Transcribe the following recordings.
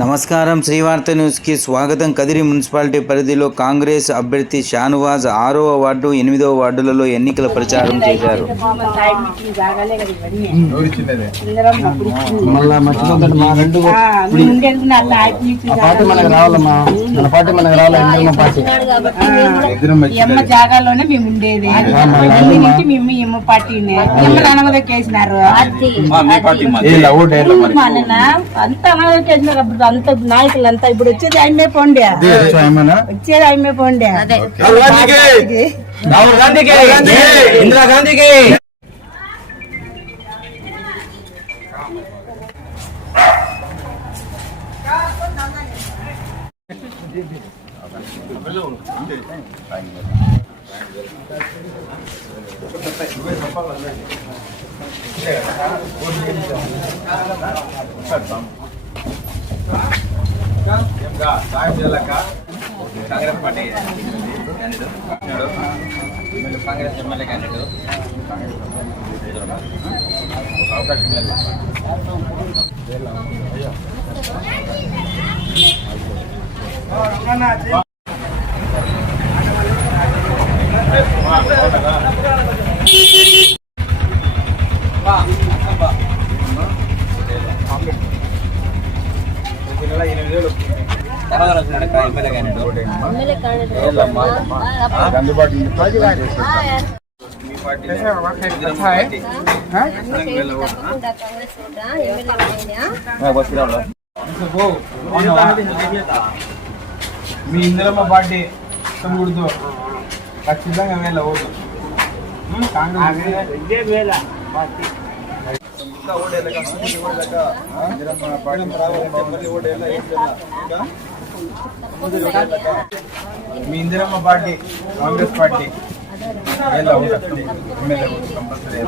నమస్కారం. శ్రీవార్త న్యూస్కి స్వాగతం. కదిరి మున్సిపాలిటీ పరిధిలో కాంగ్రెస్ అభ్యర్థి షానువాజ్ ఆరవ వార్డు ఎనిమిదవ వార్డులలో ఎన్నికల ప్రచారం చేశారు. ఎమ్మ జాగాలోనే మేము ఉండేది. మేము ఎమ్మ పార్టీనే. ఎమ్మ అనవదకేసినారు అంత అనవదకేసినారు అప్పుడు అంత నాయకులు అంతా ఇప్పుడు వచ్చేది ఆయమే పోండి వచ్చేది ఆయమే పోండి రాహుల్ గాంధీకి సాయం గాంధీకి Congress party candidate Congress MLA candidate అవకాశం లేదు తర్వాత వచ్చినాడు ఎమ్మెల్యే క్యాండిడేట్ మీ పార్టీ ఇందిరమ్మ పార్టీ మీ ఇందిరమ్మ పార్టీ తమ్ముడుతో ఖచ్చితంగా వేళ ఓటు కాంగ్రెస్ మీ ఇందిరమ్మ పార్టీ కాంగ్రెస్ పార్టీ. వేళ ఓటు ఎమ్మెల్యే ఓటు కంపల్సరీ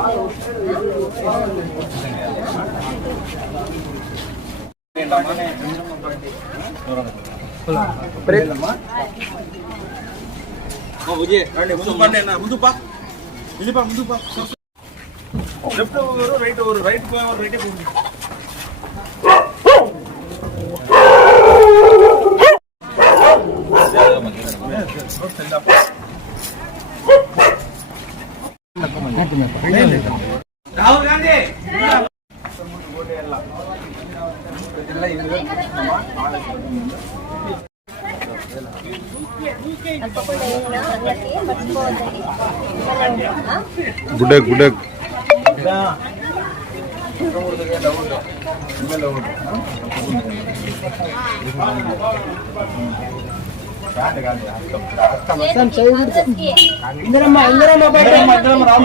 ముందు రైట్ రైట్ రైటే రాహుల్ గాంధీ గుడ్డే గుడ్డే ఇందిరమ్మ ఇందిరమ్మ ఇందిరమ్మ రామ.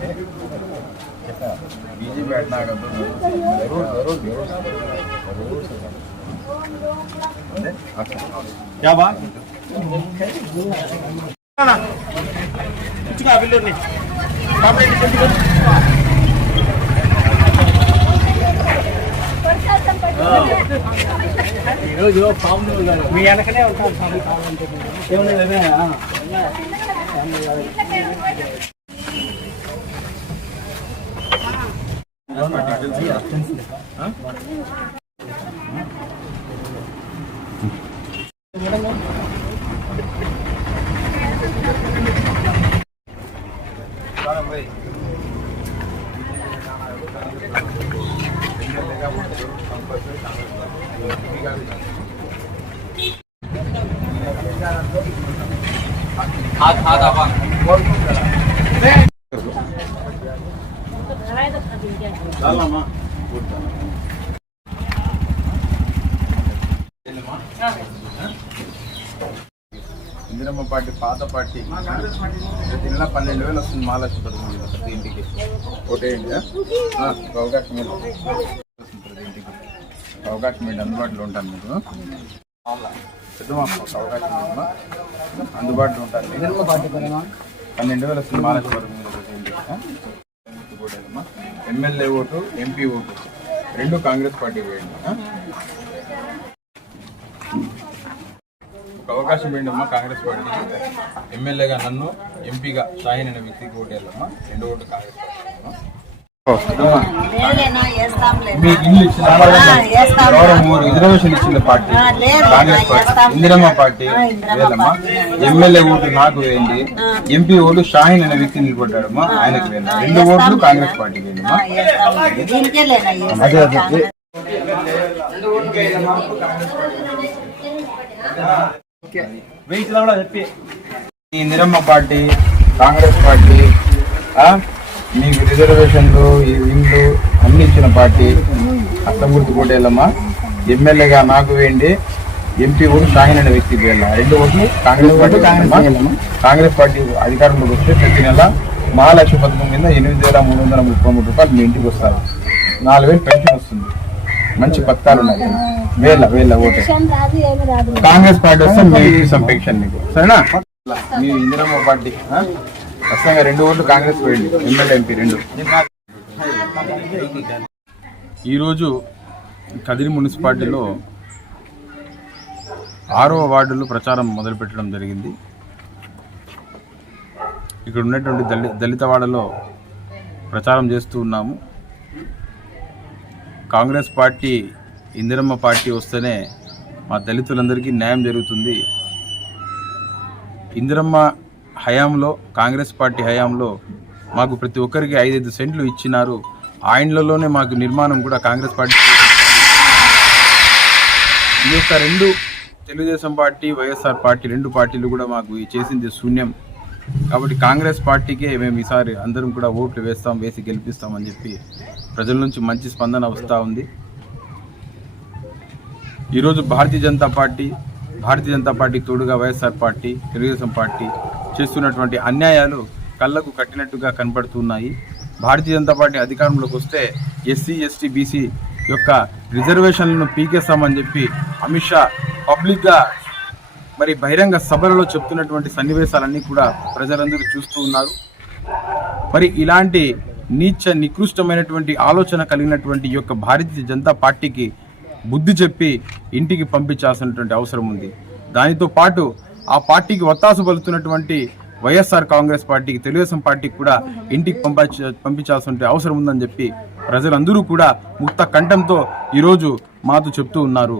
बीजेपी बैठना है जरूर जरूर जरूर क्या बात ఇచ్చుకో ఆ బిల్లుని కాంప్లైంట్ ఇచ్చుకో. మీ వెనకనే ఉంటారు స్వామి కావాలంటే ఏమన్నా Ah, ah, ah, Indiramma party పాత పార్టీ. ప్రతి నెల పన్నెండు వేలు వస్తుంది మహాలక్ష్మి కింద ప్రతి ఇంటికి. ఓటేయండి ఆ? ఒక అవకాశం ప్రతి ఇంటికి. అవకాశం ఏంటి? అందుబాటులో ఉంటాను మీకు. పెద్దమా ఒక అవకాశం అందుబాటులో ఉంటాను పన్నెండు వేలు వస్తుంది మహాలక్ష్మి కింద ప్రతి ఇంటికి. MLA vote MP vote. రెండు కాంగ్రెస్ పార్టీ వేయండి ఒక అవకాశం ఏంటమ్మా కాంగ్రెస్ పార్టీకి ఎమ్మెల్యేగా నన్ను ఎంపీగా షాహీన్ అనే వ్యక్తికి ఓటు వెళ్ళమ్మా రెండు ఓటు కాంగ్రెస్ పార్టీ రిజర్వేషన్ ఇచ్చిన party. Congress party. Indiramma party. Party. MLA vote నాకు వేయండి. ఎంపీ ఓటు షాహీన్ అనే వ్యక్తి నిలబడ్డాడమ్మా. ఆయనకు వేయాలి రెండు ఓట్లు కాంగ్రెస్ పార్టీకి వేయండి. అదే అదే ఈ ఇందిరమ్మ పార్టీ కాంగ్రెస్ పార్టీ ఆ, మీకు రిజర్వేషన్లు ఈ ఇండ్లు అన్ని ఇచ్చిన పార్టీ. అర్థం గుర్తు కోటేళ్ళమ్మా ఎమ్మెల్యేగా నాకు వేయండి. ఎంపీ ఓటు షాహిన్ అనే వ్యక్తికి రెండు ఓట్లు కాంగ్రెస్ పార్టీ కాంగ్రెస్ పార్టీ అధికారంలోకి వస్తే ప్రతి నెల మహాలక్ష్మి పథకం కింద ఎనిమిది వేల మూడు వందల ముప్పై మూడు రూపాయలు మీ ఇంటికి వస్తారు. నాలుగు వేలు పెన్షన్ వస్తుంది. మంచి పథకాలు ఉన్నాయి. వేల వేల ఓటు. కాంగ్రెస్ పార్టీ వస్తే మీ పెన్షన్ మీకు. సరేనా? మీ ఇందిరమ్మ పార్టీ? ఖచ్చితంగా రెండు ఓట్లు కాంగ్రెస్ పోయింది ఎమ్మెల్యే ఎంపీ రెండు. ఈరోజు కదిరి మున్సిపాలిటీలో ఆరో వార్డులో ప్రచారం మొదలుపెట్టడం జరిగింది. ఇక్కడ ఉన్నటువంటి దళి దళితవాడలో ప్రచారం చేస్తూ ఉన్నాము. కాంగ్రెస్ పార్టీ ఇందిరమ్మ పార్టీ వస్తేనే మా దళితులందరికీ న్యాయం జరుగుతుంది. ఇందిరమ్మ హయాంలో కాంగ్రెస్ పార్టీ హయాంలో మాకు ప్రతి ఒక్కరికి ఐదైదు సెంట్లు ఇచ్చినారు. ఆ ఇండ్లలోనే మాకు నిర్మాణం కూడా కాంగ్రెస్ పార్టీ ఈ యొక్క రెండు తెలుగుదేశం పార్టీ వైఎస్ఆర్ పార్టీ రెండు పార్టీలు కూడా మాకు చేసింది శూన్యం. కాబట్టి కాంగ్రెస్ పార్టీకే మేము ఈసారి అందరం కూడా ఓట్లు వేస్తాం వేసి గెలిపిస్తామని చెప్పి ప్రజల నుంచి మంచి స్పందన వస్తూ ఉంది. ఈరోజు భారతీయ జనతా పార్టీ భారతీయ జనతా పార్టీ తోడుగా వైఎస్ఆర్ పార్టీ తెలుగుదేశం పార్టీ చేస్తున్నటువంటి అన్యాయాలు కళ్ళకు కట్టినట్టుగా కనపడుతున్నాయి. భారతీయ జనతా పార్టీ అధికారంలోకి వస్తే ఎస్సీ ఎస్టీ బీసీ యొక్క రిజర్వేషన్లను పీకేస్తామని చెప్పి అమిత్ షా పబ్లిక్గా మరి బహిరంగ సభలలో చెప్తున్నటువంటి సన్నివేశాలన్నీ కూడా ప్రజలందరూ చూస్తూ ఉన్నారు. మరి ఇలాంటి నీచ నికృష్టమైనటువంటి ఆలోచన కలిగినటువంటి ఈ యొక్క భారతీయ జనతా పార్టీకి బుద్ధి చెప్పి ఇంటికి పంపించాల్సినటువంటి అవసరం ఉంది. దానితో పాటు ఆ పార్టీకి ఒత్తాసు పలుతున్నటువంటి వైఎస్ఆర్ కాంగ్రెస్ పార్టీకి తెలుగుదేశం పార్టీకి కూడా ఇంటికి పంపించ పంపించాల్సిన అవసరం ఉందని చెప్పి ప్రజలందరూ కూడా ముక్త కంఠంతో ఈరోజు మాతో చెప్తూ ఉన్నారు.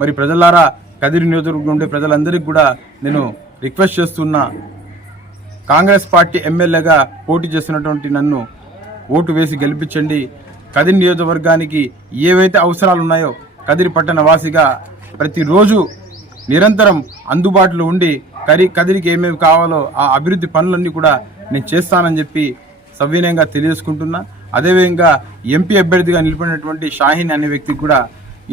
మరి ప్రజలారా కదిరి నియోజకవర్గం ఉండే ప్రజలందరికీ కూడా నేను రిక్వెస్ట్ చేస్తున్నా కాంగ్రెస్ పార్టీ ఎమ్మెల్యేగా పోటీ చేస్తున్నటువంటి నన్ను ఓటు వేసి గెలిపించండి. కదిరి నియోజకవర్గానికి ఏవైతే అవసరాలు ఉన్నాయో కదిరి పట్టణ వాసిగా ప్రతిరోజు నిరంతరం అందుబాటులో ఉండి కరి కదిరికి ఏమేమి కావాలో ఆ అభివృద్ధి పనులన్నీ కూడా నేను చేస్తానని చెప్పి సవినయంగా తెలియజేసుకుంటున్నా. అదేవిధంగా ఎంపీ అభ్యర్థిగా నిలిపినటువంటి షాహీన్ అనే వ్యక్తికి కూడా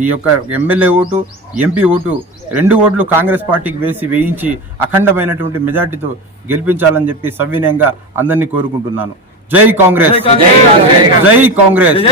ఈ యొక్క ఎమ్మెల్యే ఓటు ఎంపీ ఓటు రెండు ఓట్లు కాంగ్రెస్ పార్టీకి వేసి వేయించి అఖండమైనటువంటి మెజార్టీతో గెలిపించాలని చెప్పి సవినయంగా అందరినీ కోరుకుంటున్నాను. జై కాంగ్రెస్! జై కాంగ్రెస్!